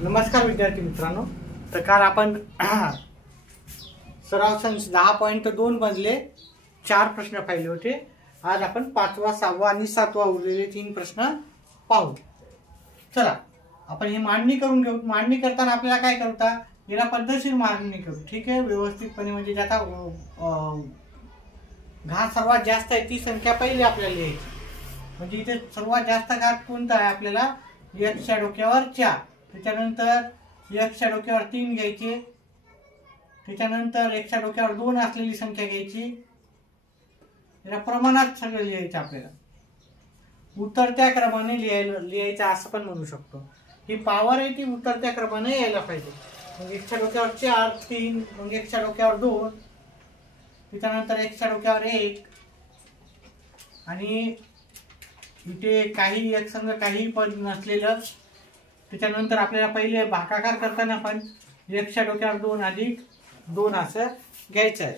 नमस्कार विद्यार्थी मित्रांनो। तर काल आपण सराव संच 10.2 मधले 4 प्रश्न पाहिले होते। आज आपण 5वा 6वा आणि 7वा उरलेले 3 प्रश्न पाहू। चला आपण ही मांडणी करून घेऊ। मांडणी करताना आपल्याला काय करता, याला पद्धतशीर मांडणी करू, ठीक आहे, व्यवस्थितपणे, म्हणजे ज्याचा घात सर्वात जास्त आहे ती संख्या पहिली आपल्याला लिहायची। म्हणजे इथे सर्वात जास्त घात कोणता आहे आपल्याला, x च्या डोक्यावर 4, त्याच्यानंतर x च्या डोक्यावर 3 घ्यायचे, त्याच्यानंतर x च्या डोक्यावर 2 असलेली संख्या घ्यायची। याला प्रमाणात सगळं लिहायचं आपल्याला, उतरत्या क्रमाने लिहायचं असं पण म्हणू शकतो। ही पॉवर आहे ती उतरत्या क्रमाने यायला पाहिजे। मग x च्या डोक्यावर 4, 3, मग x च्या डोक्यावर 2, त्याच्यानंतर x च्या डोक्यावर 1, आणि इथे काही एक संघ काही पद नसलेलं। त्याच्यानंतर आपल्याला पहिले भागाकार करताना पण x च्या डोक्यावर 2 अधिक 2 असं घ्यायचं आहे।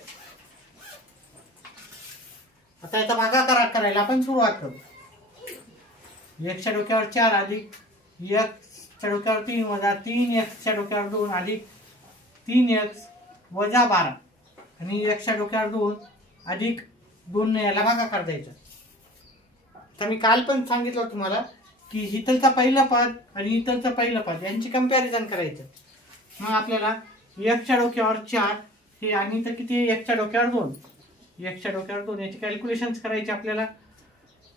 आता याचा भागाकार करायला आपण सुरुवात करू। x च्या डोक्यावर 4 अधिक x च्या डोक्यावर 3 वजा 3x च्या डोक्यावर 2 अधिक 3x वजा 12, आणि x च्या डोक्यावर 2 अधिक 2 ने याला भागाकार द्यायचा। तर मी काल पण सांगितलं तुम्हाला की इथलचा पहिलं पद आणि इथलचं पहिलं पद यांची कंपॅरिझन करायचं। मग आपल्याला x च्या डोक्यावर 4 हे आणि इथं किती, x च्या डोक्यावर 2, x च्या डोक्यावर 2 याची कॅल्क्युलेशन्स करायची आपल्याला।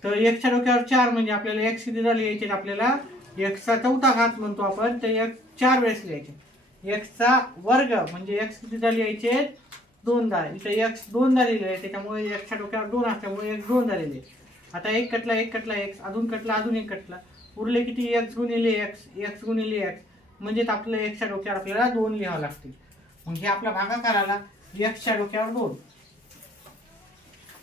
तर x च्या डोक्यावर 4 म्हणजे आपल्याला x किती झाले यायचे, आपल्याला x चा चौथा घात म्हणतो आपण, तर x 4 वेळेस लिहायचे। x चा वर्ग म्हणजे x किती झाले यायचे, 2 दा, इथे x 2 दा लिहिले आहे, त्याच्यामुळे x च्या डोक्यावर 2 असल्यामुळे x 2 झालेले। आता एक कटला x, अजून कटला अजून एक कटला, उरले किती, x गुणिले x गुणिले x, म्हणजे आपलं x च्या डोक्यावर आपल्याला 2 लिहावं लागतील। मग हे आपला भागाकार आला x च्या डोक्यावर 2।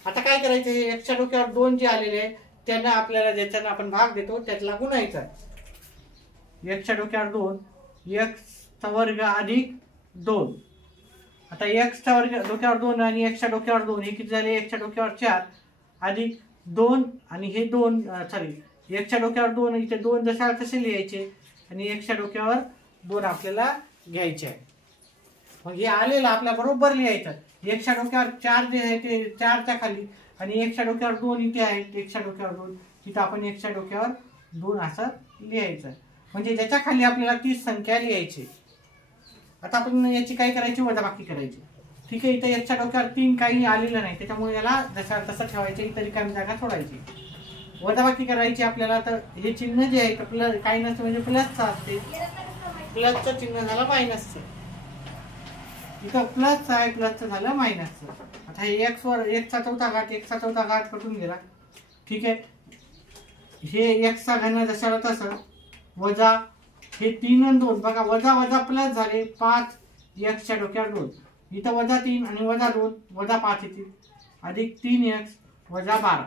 आता काय करायचं, हे x च्या डोक्यावर 2 जे आलेले आहे त्यांना आपल्याला ज्याच्यानं आपण भाग देतो त्यातला गुणायचा। x च्या डोक्यावर 2, x चा वर्ग अधिक 2। आता x चा वर्ग डोक्यावर 2 आणि x च्या डोक्यावर 2 हे किती झाले, x च्या डोक्यावर 4 अधिक 2, आणि हे 2 x च्या डोक्यावर 2, इथे 2 जशा तसे लिहायचे, आणि x च्या डोक्यावर 2 आपल्याला घ्यायचे आहे। मग हे आलेलं आपल्या बरोबर लिहायचं। x च्या डोक्यावर 4 जे आहे ते 4 च्या खाली, आणि x च्या डोक्यावर 2 इथे आहे, x च्या डोक्यावर 2 तिथं आपण x च्या डोक्यावर 2 असं लिहायचं, म्हणजे ज्याच्या खाली आपल्याला 30 संख्या लिहायची। आता आपण याची काय करायची, वजाबाकी करायची, ठीक आहे। इथे x च्या डोक्यावर 3 काही आलेलं नाही, त्याच्यामुळे याला जसा तसं ठेवायचं, इतर रिकामी जागा सोडायची, वजाबाकी करायची आपल्याला। तर हे चिन्ह जे आहे प्लस काही नसतं म्हणजे प्लसचं असते, प्लसचं चिन्ह झालं मायनसचं, इथं प्लसचं आहे प्लसचं झालं मायनसचं। आता हे x वर x चा चौथा घात कटून गेला, ठीक आहे। हे x चा घन जशाला तसं, वजा हे 3 आणि 2 बघा, वजा वजा प्लस झाले 5 x च्या डोक्यावर 2, इथं वजा 3 आणि वजा 2 वजा 5 येतील, अधिक 3x वजा 12।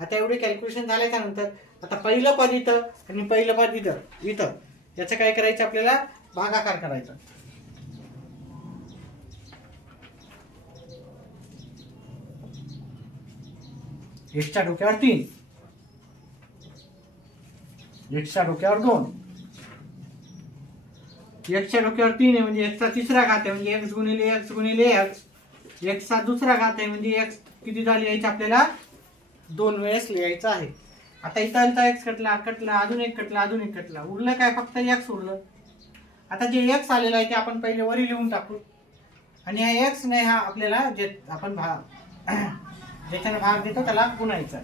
आता एवढे कॅल्क्युलेशन झाल्याच्या नंतर आता पहिलं पद इथं आणि पहिलं पद इथं याचं काय करायचं, आपल्याला भागाकार करायचा। x च्या डोक्यावर 3, x च्या डोक्यावर 2, x च्या डोक्यावर 3 आहे म्हणजे x चा तिसरा घात आहे, म्हणजे x गुणिले x गुणिले x, x चा दुसरा घात आहे म्हणजे x किती झाली यायचं, आपल्याला 2 वेळेस लिहायचं आहे। आता इथं x कटला अजून एक कटला अजून एक कटला, उरलं काय, फक्त x उरलं। आता जे x आलेलं आहे ते आपण पहिले वरी लिहून टाकू, आणि हा x नाही, हा आपल्याला जे आपण ज्याच्याने भाग देतो त्याला गुणायचा,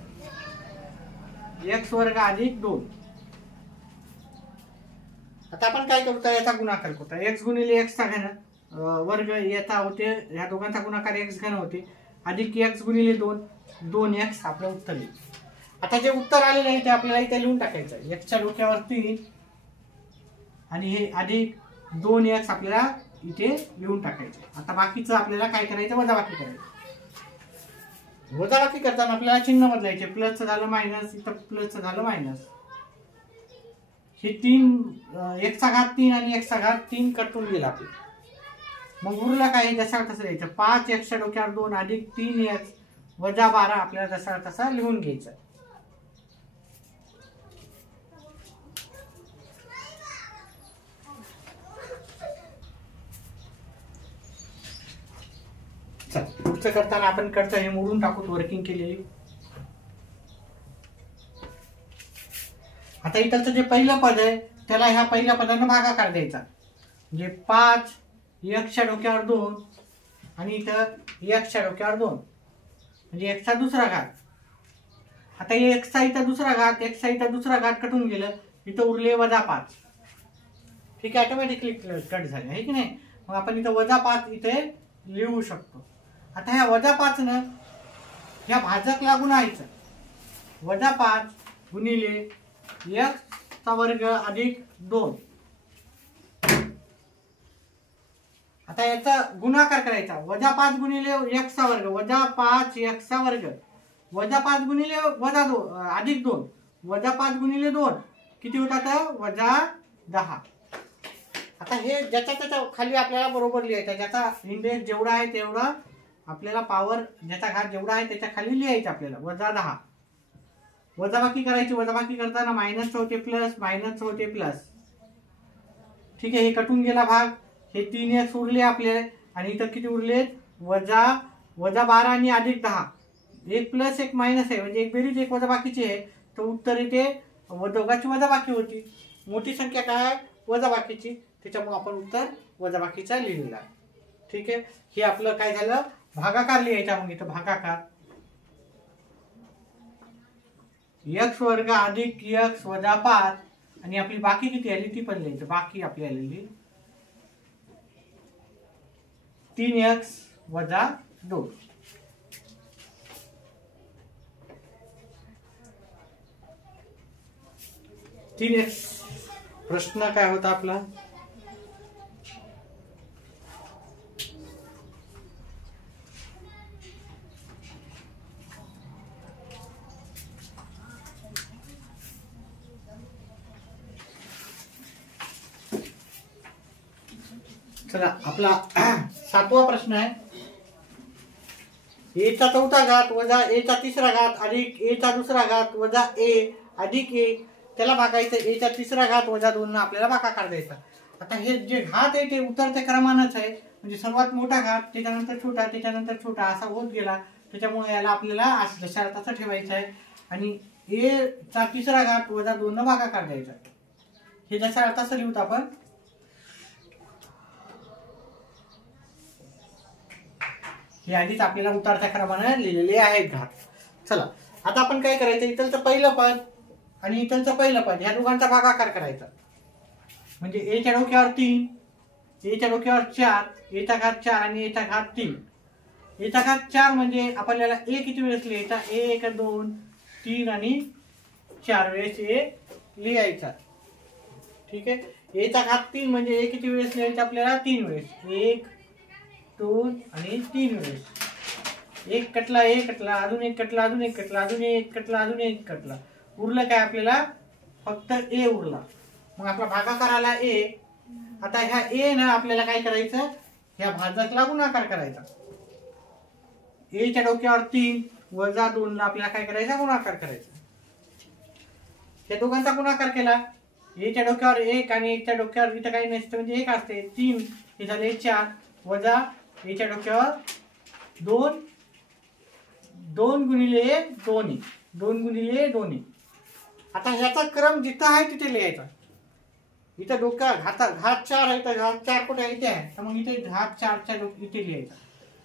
x वर्ग अधिक 2। आता आपण काय करतो, याचा गुणाकार करतो, x गुणिले x चा घन वर्ग येता होते, ह्या दोघांचा गुणाकार x घन होते, अधिक x गुणिले 2, 2x आपलं उत्तर येईल। आता जे उत्तर आलेलं आहे ते आपल्याला इथे लिहून टाकायचं, x च्या डोक्यावर 3 आणि हे अधिक 2x आपल्याला इथे लिहून टाकायचे। आता बाकीचं आपल्याला काय करायचं, वजाबाकी करायची। वजाबाकी करताना आपल्याला चिन्ह बदलायचे, प्लसचं झालं मायनस, इथं प्लसचं झालं मायनस, हे 3 x चा घात 3 आणि x चा घात 3 कटून गेला आपला। मग उरला काय, जसा तसं द्यायचं, 5x च्या डोक्यावर 2 अधिक 3x वजा 12 आपल्याला जसा तसा लिहून घ्यायचा। पुढचं करताना आपण कडचं हे मोडून टाकूत वर्किंग केलेली. आता इथलचं जे पहिलं पद आहे त्याला ह्या पहिल्या पदानं भागाकार द्यायचा. म्हणजे 5 एक्सच्या डोक्यावर 2 आणि इथं एक्सच्या डोक्यावर 2 म्हणजे एक्सचा दुसरा घात. आता एक्सचा इथं दुसरा घात, एक्सचा इथं दुसरा घात कटून गेलं, इथं उरले -5. ठीक आहे, ऑटोमॅटिकली कट झाले आहे की नाही. मग आपण इथं -5 इथे लिहू शकतो. आता ह्या -5 न ह्या भाजकला गुणायचं. -5 गुणिले एक्सचा वर्ग अधिक 2. आता याचा गुणाकार करायचा. -5 गुणिले एक्सचा वर्ग, -5 एक्सचा वर्ग, -5 गुणिले -2 अधिक 2, -5 गुणिले 2 किती होतात? -10. आता हे ज्याच्या त्याच्या खाली आपल्याला बरोबर लिहायचं. ज्याचा इंडेक्स जेवढा आहे तेवढा आपल्याला पॉवर, ज्याचा घात जेवढा आहे त्याच्या खाली लिहायचं आपल्याला. -10 वजाबाकी करायची. वजाबाकी करताना मायनसचं होते प्लस, मायनसचं होते प्लस. ठीक आहे, हे कटून गेला भाग. हे 3x उरले आपले आणि इथं किती उरलेत? -12 आणि अधिक 10. एक प्लस एक मायनस आहे म्हणजे एक बेरीज एक वजाबाकीची आहे. तर उत्तर इथे दोघांची वजाबाकी होती. मोठी संख्या काय? वजाबाकीची. त्याच्यामुळे आपण उत्तर वजाबाकीचा लिहिलेला आहे. ठीक आहे, हे आपलं काय झालं? भागाकार लिहायचा. मग इथं भागाकार x वर्ग अधिक x वजा 5 आणि आपली बाकी किती आली ती पण लिहायचं. बाकी आपली आलेली 3x वजा 2. प्रश्न काय होता आपला? चला आपला 7वा प्रश्न आहे. a चा चौथा घात वजा a चा तिसरा घात अधिक a चा दुसरा घात वजा a अधिक a त्याला भागायचं. a चा तिसरा घात वजा 2 न आपल्याला भागाकार द्यायचा. आता हे जे घात आहे ते उतरत्या क्रमानंच आहे. म्हणजे सर्वात मोठा घात, त्याच्यानंतर छोटा, त्याच्यानंतर छोटा असा होत गेला. त्याच्यामुळे याला आपल्याला जशा तसं ठेवायचं आहे आणि a चा तिसरा घात वजा 2 न भागाकार द्यायचा. हे जशा तसं लिहूत आपण. हे आधीच आपल्याला उतरत्या क्रमाने लिहिलेले आहेत घात. चला आता आपण काय करायचं? इथलचं पहिलं पद आणि इथलचं पहिलं पद ह्या दोघांचा भागाकार करायचा. म्हणजे a च्या डोक्यावर 3, a च्या डोक्यावर 4, a चा घात 4 आणि a चा घात 3. a चा घात 4 म्हणजे आपल्याला a किती वेळेस लिहायचा? 1 2 3 आणि 4 वेळेस a लिहायचा. ठीक आहे, a चा घात 3 म्हणजे a किती वेळेस लिहायचा आपल्याला? 3 वेळेस. 1 2 आणि 3 वेळेस. एक कटला, एक कटला, अजून एक कटला, अजून एक कटला, अजून एक कटला, अजून एक कटला. उरलं काय आपल्याला? फक्त a उरला. मग आपला भागाकार आला a. आता ह्या a ना आपल्याला काय करायचं? ह्या भाजकला गुणाकार करायचा. a च्या डोक्यावर 3 वजा 2 ला आपल्याला काय करायचा? गुणाकार करायचा. त्या दोघांचा गुणाकार केला. a च्या डोक्यावर 1 आणि 1 च्या डोक्यावर इथं काही नसतं म्हणजे 1 असते. 3 हे झाले 4 वजा a च्या डोक्यावर 2 गुणिले 2 2 गुणिले 2. आता ह्याचा क्रम जिथं आहे तिथे लिहायचा. इथं डोक्या घात 4 आहे तर घात 4 कुठे इथे आहे तर मग इथे घात 4च्या इथे लिहायचा.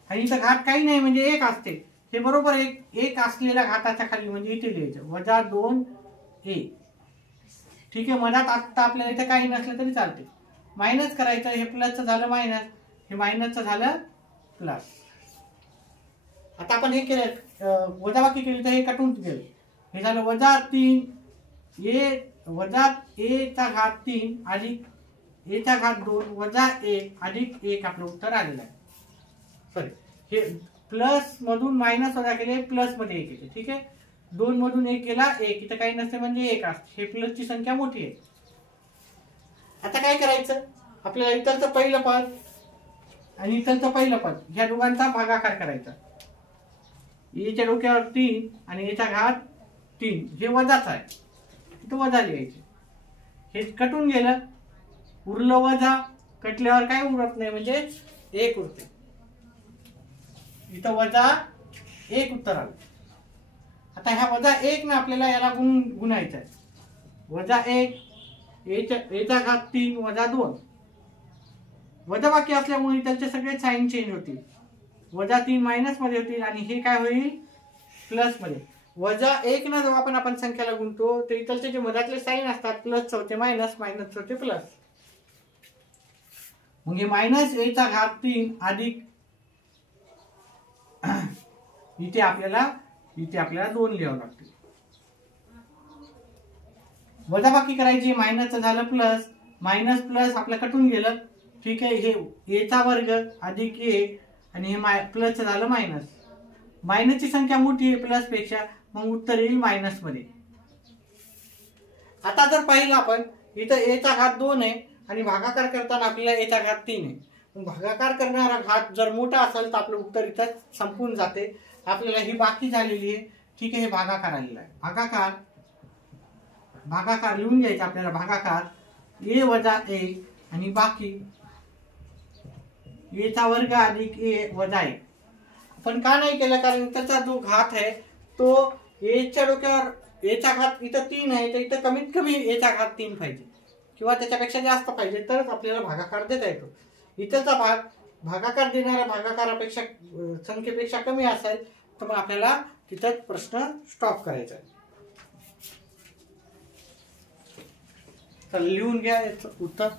आणि इथं घात काही नाही म्हणजे 1 असते. हे बरोबर एक असलेल्या घाताच्या खाली म्हणजे इथे लिहायचं वजा 2a. ठीक आहे, मधात आता आपल्याला इथे काही नसलं तरी चालते. मायनस करायचं. हे प्लसचं झालं मायनस, हे मायनसचं झालं प्लस. आता आपण हे केलं वजाबाकी केली तर हे कटून गेलं. हे झालं वजा 3 a वजा a चा घात 3 अधिक a चा घात 2 वजा 1 अधिक 1 आपलं उत्तर आलेलं आहे. सॉरी, हे प्लस मधून मायनस वजा केले, प्लस मध्ये 1 येते. ठीक आहे, 2 मधून 1 गेला 1, इथं काही नसते म्हणजे 1 असते. हे प्लसची संख्या मोठी आहे. आता काय करायचं? आपल्याला इथलचं पहिलं पद आणि इथलचं पहिलं पद ह्या दोघांचा भागाकार करायचा. a च्या डोक्यावर 3 आणि a चा घात 3 हे वजाच आहे. इथं वजा लिहायचे. हे कटून गेलं, उरलं वजा. कटल्यावर काय उरत नाही म्हणजे 1 उरते. इथं वजा 1 उत्तर आलं. आता ह्या वजा 1 ना आपल्याला याला गुणायचं आहे. वजा 1 एचा घात 3 वजा 2. वजाबाकी असल्यामुळे त्याचे सगळे साईन चेंज होतील. वजा 3 मायनस मध्ये होतील आणि हे काय होईल प्लस मध्ये. वजा 1 ना जेव्हा आपण संख्याला गुणतो तर इथलचे जे मधातले साईन असतात प्लस होते मायनस, मायनस होते प्लस. म्हणजे मायनस एचा घात 3 अधिक इथे आपल्याला 2 लिहावं लागते. वजाबाकी करायची, मायनसचं झालं प्लस, मायनस प्लस आपलं कटून गेलं. ठीक आहे, हे एचा वर्ग अधिक ए आणि हे प्लसचं झालं मायनस. मायनसची संख्या मोठी आहे प्लस पेक्षा, मग उत्तर येईल मायनस मध्ये. आता जर पाहिलं आपण इथं एचा घात 2 आहे आणि भागाकार करताना आपल्याला एचा घात 3 आहे. भागाकार करणारा घात जर मोठा असेल तर आपलं उत्तर इथं संपून जाते. आपल्याला ही बाकी झालेली आहे. ठीक आहे, हे भागाकार आलेला आहे. भागाकार लिहून घ्यायचा आपल्याला. भागाकार ए वजा 1 आणि बाकी एचा वर्ग अधिक ए वजा 1. आपण का नाही केलं, कारण त्याचा जो घात आहे तो एच्या डोक्यावर एचा घात इथं 3 आहे तर इथं कमीत कमी एचा घात 3 पाहिजे किंवा त्याच्यापेक्षा जास्त पाहिजे तरच आपल्याला भागाकार देता येतो. इथलचा भागाकार देणाऱ्या भागाकारापेक्षा संख्येपेक्षा कमी असेल तर मग आपल्याला तिथं प्रश्न स्टॉप करायचा आहे. तर लिहून घ्या याचं उत्तर.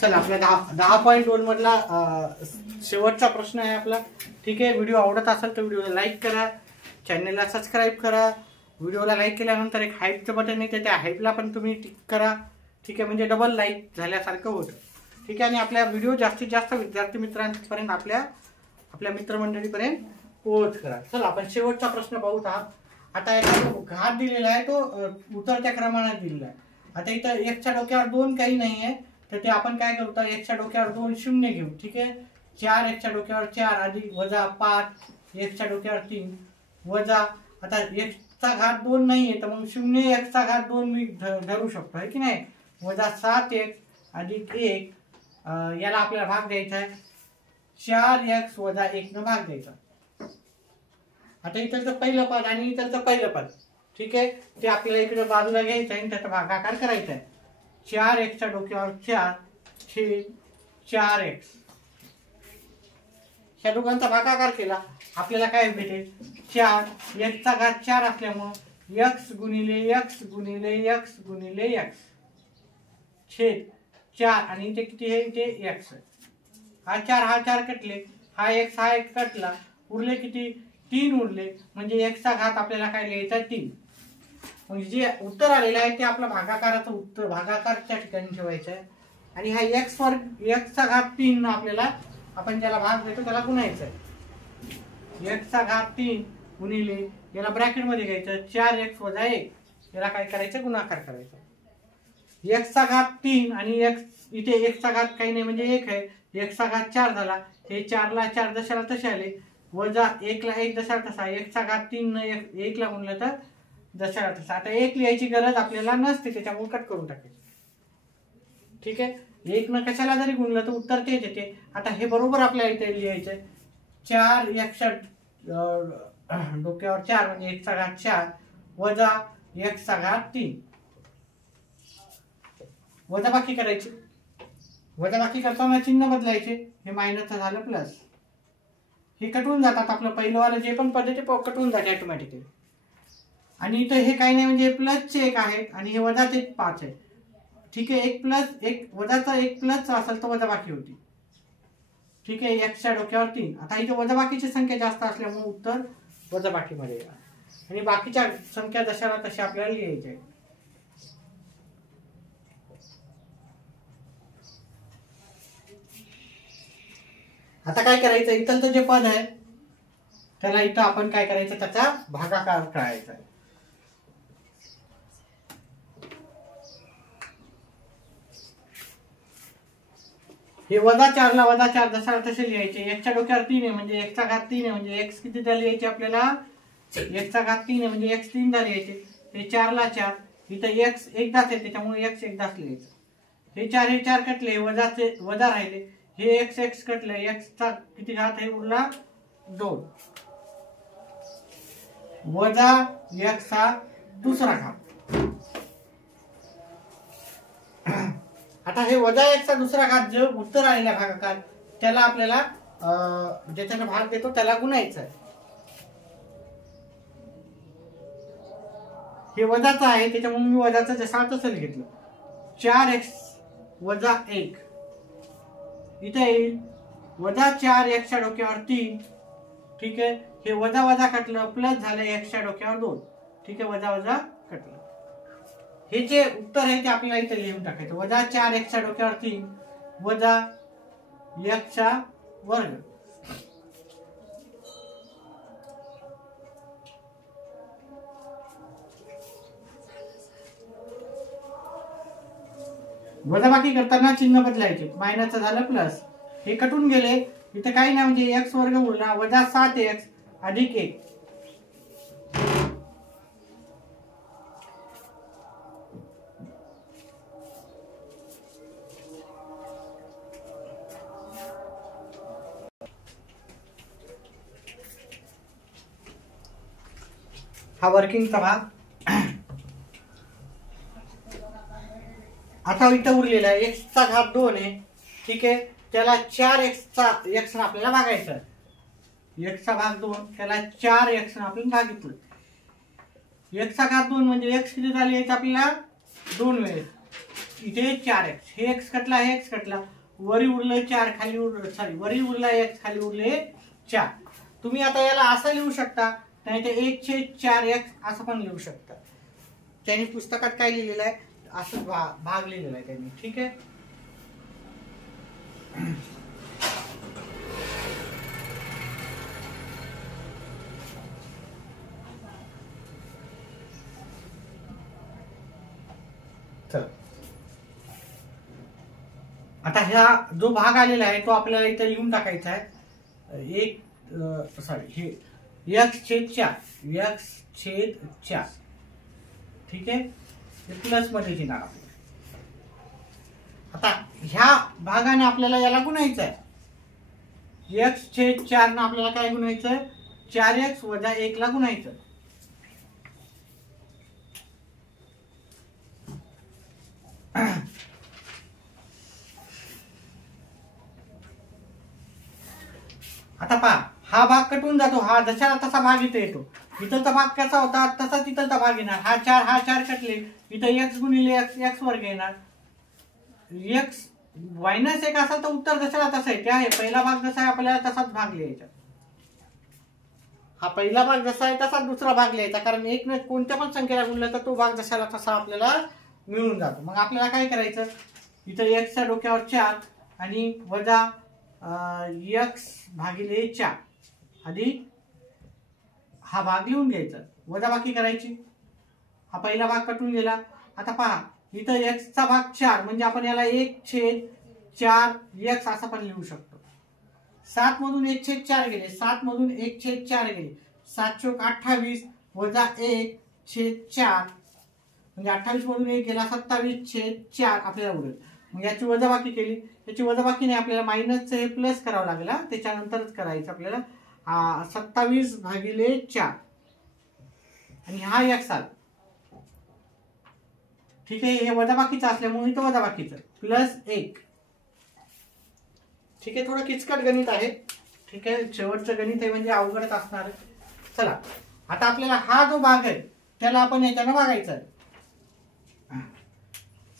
चला, आपल्या 10.2 मधला शेवटचा प्रश्न आहे आपला. ठीक आहे, व्हिडिओ आवडत असेल तर व्हिडिओला लाईक करा, चॅनलला सबस्क्राईब करा. व्हिडिओला लाईक केल्यानंतर एक हाईपचं बटन येते, त्या हाईपला पण तुम्ही टिक करा. ठीक आहे, म्हणजे डबल लाईक झाल्यासारखं होतं. ठीक आहे, आणि आपल्या व्हिडिओ जास्तीत जास्त विद्यार्थी मित्रांपर्यंत आपल्या मित्रमंडळीपर्यंत पोहोच करा. चला, आपण शेवटचा प्रश्न पाहूत आहात. आता एखादा घात दिलेला आहे तो उतरत्या क्रमाने दिलेला आहे. आता इथं एकच्या डोक्यावर 2 काही नाही आहे तर ते आपण काय करू तर एकच्या डोक्यावर 2 शून्य घेऊ. ठीक आहे, 4 एकच्या डोक्यावर 4 अधिक वजा 5 एकच्या डोक्यावर 3 वजा. आता एकचा घात 2 नाहीये तर मग 0 एकचा घात 2 मी धरू शकतो आहे की नाही. वजा 7 एक अधिक 1 याला आपल्याला भाग द्यायचा आहे. 4x वजा 1 न भाग द्यायचा. आता इथलचं पहिलं पद आणि इथलचं पहिलं पद. ठीक आहे, ते आपल्याला इकडे बाजूला घ्यायचं आहे आणि त्याचा भागाकार करायचा आहे. 4 एकच्या डोक्यावर 4 छेद 4x. ह्या दोघांचा भागाकार केला आपल्याला काय भेटेल 4. एकचा घात 4 असल्यामुळे x गुणिले x गुणिले x गुणिले x छेद 4 आणि इथे किती आहे ते x. हा 4 कटले, हा x हा 1 कटला, उरले किती 3 उरले. म्हणजे x चा घात आपल्याला काय लिहायचा 3. म्हणजे जे उत्तर आलेलं आहे ते आपलं भागाकाराचं उत्तर भागाकारच्या ठिकाणी ठेवायचं आहे. आणि हा x चा घात 3 आपल्याला आपण ज्याला भाग देतो त्याला गुणायचं आहे. x चा घात 3 गुणिले याला ब्रॅकेट मध्ये घ्यायचं 4x वजा 1 याला काय करायचं गुणाकार करायचा. x चा घात 3 आणि x इथे x चा घात काही नाही म्हणजे 1 आहे. x चा घात 4 झाला, हे 4 ला 4 दशाला तसे आले, वजा 1 ला 1 दशाला तसा. x चा घात 3 न 1 ला गुणलं तर दशाला तसा. आता 1 लिहायची गरज आपल्याला नसते त्याच्यामुळे कट करून टाकायचं. ठीक आहे, 1 न कशाला जरी गुणलं तर उत्तर तेच येते. आता हे बरोबर आपल्याला इथे लिहायचंय 4 x डोक्यावर 4 म्हणजे x चा घात 4 वजा x चा घात 3. वजाबाकी करायची. वजाबाकी करताना चिन्ह बदलायचे. हे मायनसचं झालं प्लस. हे कटून जातात, आपलं पहिलं वाला जे पण पद ते कटून जाते ऑटोमॅटिकली. आणि इथं हे काही नाही म्हणजे प्लसचे 1 आहे आणि हे वजाचे 5 आहे. ठीक आहे, 1 प्लस 1 वजाचा 1 प्लस असेल तर वजाबाकी होती. ठीक आहे, x च्या डोक्यावर 3. आता इथे वजाबाकीची संख्या जास्त असल्यामुळे उत्तर वजाबाकीमध्ये येणार आणि बाकीच्या संख्या जशाला तशा आपल्याला लिहायच्या आहेत. आता काय करायचं, इथलं जे पद आहे त्याला इथं आपण काय करायचं त्याचा भागाकार करायचा आहे. हे वजा 4 ला वजा 4 दशाला तसे लिहायचे. x च्या डोक्यावर 3 आहे म्हणजे x चा घात 3 आहे म्हणजे x किती लिहायचे आपल्याला x चा घात 3 आहे म्हणजे x 3 लिहायचे. हे 4 ला 4, इथं x एकदाच आहे त्याच्यामुळे x एकदाच लिहायचं. हे 4 कटले, वजा राहिले, हे x कटले, x चा किती घात आहे उरला 2 वजा x चा दुसरा घात. आता हे वजा x चा दुसरा घात जो उत्तर आलेला भागाकार त्याला आपल्याला ज्याच्याने भाग देतो त्याला गुणायचं आहे. हे वजाचं आहे त्याच्यामुळे मी वजाचं जसा तसं घेतलं. 4x वजा 1 इथे येईल वजा 4x च्या डोक्यावर 3. ठीक आहे, हे वजा वजा कटलं प्लस झालं x च्या डोक्यावर 2. ठीक आहे, वजा वजा कटलं. हे जे उत्तर आहे ते आपल्याला इथे लिहून टाकायचं. वजा 4x च्या डोक्यावर 3 वजा x चा वर्ग. वजाबाकी करताना चिन्ह बदलायचे. मायनसचं झालं प्लस, हे कटून गेले. इथे काही नाही म्हणजे x वर्ग उरला वजा 7x अधिक 1. हा वर्किंगचा भाग. आता इथं उरलेला आहे x चा घात 2 आहे. ठीक आहे, त्याला 4x आपल्याला भागायचं. x चा भाग 2 त्याला 4x आपण भागितलं. x चा घात 2 म्हणजे x किती झाले याचं आपल्याला 2 वेळेस. इथे 4x, हे x कटला, हे x कटला, वरी उरले 4 खाली उरले, सॉरी वरी उरला x खाली उरले 4. तुम्ही आता याला असं लिहू शकता नाही तर 1/4x असं पण लिहू शकता. त्यांनी पुस्तकात काय लिहिलेलं आहे असं भाग लिहिलेला आहे त्यांनी. ठीक आहे, चल आता ह्या जो भाग आलेला आहे तो आपल्याला इथे लिहून टाकायचा आहे. हे x/4. ठीक आहे, प्लस मध्ये लिहिणार. आता ह्या भागाने आपल्याला याला गुणायचं आहे. x/4 ना आपल्याला काय गुणायचं, 4x वजा 1 ला गुणायचं. आता पहा हा भाग कटून जातो, हा जशाला तसा भाग इथे येतो. इथलचा भाग कसा होता तसा तिथलचा भाग येणार. हा 4 कटले, इथं x गुणिले x वर्ग येणार. x -1 असेल तर उत्तर जशाला तसं आहे. त्या पहिला भाग जसा आहे आपल्याला तसाच भाग लिहायचा. हा पहिला भाग जसा आहे तसाच दुसरा भाग लिहायचा, कारण 1 ने कोणत्या पण संख्येला गुणलं तर तो भाग जशाला तसा आपल्याला मिळून जातो. मग आपल्याला काय करायचं, इथं x च्या डोक्यावर 4 आणि वजा x भागिले 4 अधिक हा भाग लिहून घ्यायचा. वजाबाकी करायची. हा पहिला भाग कटून गेला. आता पहा इथं x चा भाग 4 म्हणजे आपण याला 1/4x असं पण लिहू शकतो. 7 मधून 1/4 गेले, 7 मधून 1/4 गेले, 7 चोक 28 वजा 1/4 म्हणजे 28 मधून 1 गेला 27/4 आपल्याला उरेल. मग याची वजाबाकी केली, याची वजाबाकी नाही आपल्याला मायनसचं हे प्लस करावं लागेल. त्याच्यानंतरच करायचं आपल्याला. 27/4 आणि हा x आला. ठीक आहे, हे वजाबाकीचं असल्यामुळे इथं वजाबाकीचं प्लस 1. ठीक आहे, थोडं किचकट गणित आहे. ठीक आहे, शेवटचं गणित आहे म्हणजे अवघडच असणार आहे. चला आता आपल्याला हा जो भाग आहे त्याला आपण याच्यानं भागायचा आहे.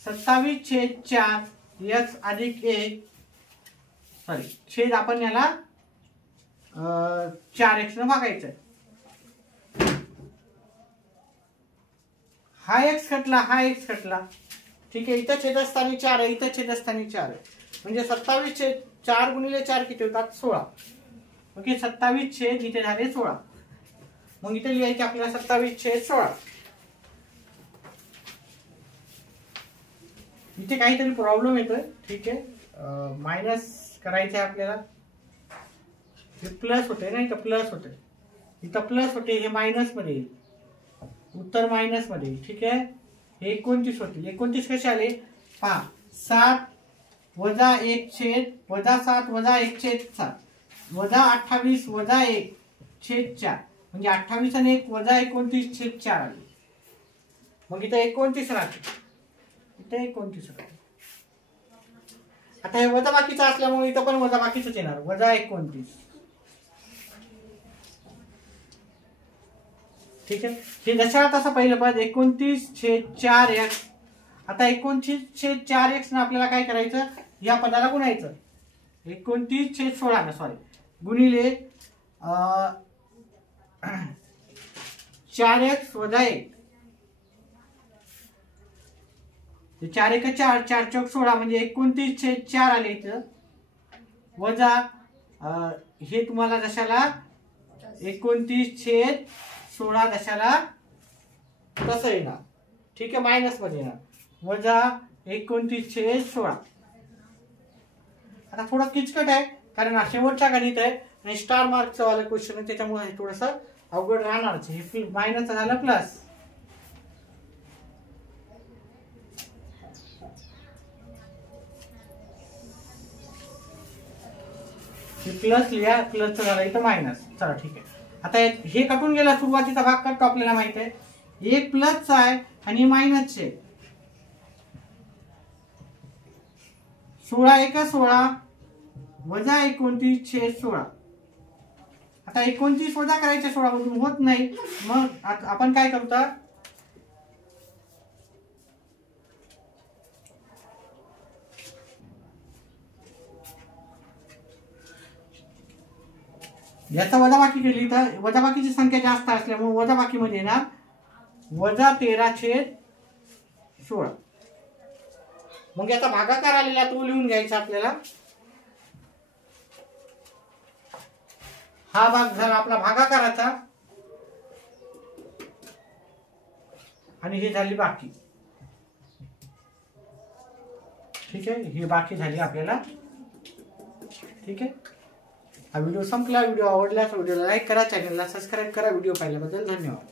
27/4 x अधिक 1 सॉरी छेद आपण याला 4x न भागायचं आहे. हा x कटला, हा x कटला. ठीक आहे, इथं छेदस्थानी 4 आहे, इथं छेदस्थानी 4 आहे. म्हणजे 27/4 गुणिले 4 किती होतात 16. ओके, 27 इथे झाले 16. मग इथे लिहायचे आपल्याला 27/16. इथे काहीतरी प्रॉब्लेम येतोय. ठीक आहे, मायनस करायचं आहे आपल्याला. हे प्लस होते ना, इथं प्लस होते, इथं प्लस होते, हे मायनस मध्ये येईल. उत्तर मायनस मध्ये. ठीक आहे, हे 29 होतील. 29 कसे आले पहा, 7 वजा 1/7 वजा 1/7 वजा 28 वजा 1/4 म्हणजे 28 आणि 1 वजा 29/4 आले. मग इथं 29 राहते, इथं 29 राहते. आता हे वजा बाकीचं असल्यामुळे इथं पण वजा बाकीच येणार, वजा 29. ठीक आहे, हे जशा तसं पहिलं पद 29/4x. आता 29/4x ने आपल्याला काय करायचं, या पदाला गुणायचं. 29/16 ना सॉरी गुणिले 4x वजा 1. 4 1 4, 4 चौक 16 म्हणजे 29/4 आले इथं. वजा हे तुम्हाला दशाला 29/16 दशाला तसं येणार. ठीक आहे, मायनस मध्ये येणार. वजा 29/16. आता थोडं किचकट आहे कारण हा शेवटचा गणित आहे आणि स्टार मार्कचा वाला क्वेश्चन आहे, त्याच्यामुळे हे थोडस अवघड राहणारच. हे मायनस झालं प्लस. प्लस लिहा, प्लसचं झालं इथं मायनस. चला ठीक आहे, आता हे कटून गेला, सुरुवातीचा भाग कटतो आपल्याला माहित आहे. एक प्लसचा आहे आणि मायनसचे. 16 1 16 वजा 29/16. आता 29 वजा करायचे 16 मधून होत नाही, मग आपण काय करतो, याचा वजाबाकी केली तर वजाबाकीची संख्या जास्त असल्यामुळे वजाबाकी मध्ये येणार वजा 13/16. मग याचा भागाकार आलेला तो लिहून घ्यायचा आपल्याला. हा भाग झाला आपला भागाकाराचा आणि हे झाली बाकी. ठीक आहे, ही बाकी झाली आपल्याला. ठीक आहे, हा व्हिडिओ संपला. व्हिडिओ आवडल्यास व्हिडिओला लाईक करा, चॅनलला सबस्क्राईब करा. व्हिडिओ पाहिल्याबद्दल धन्यवाद.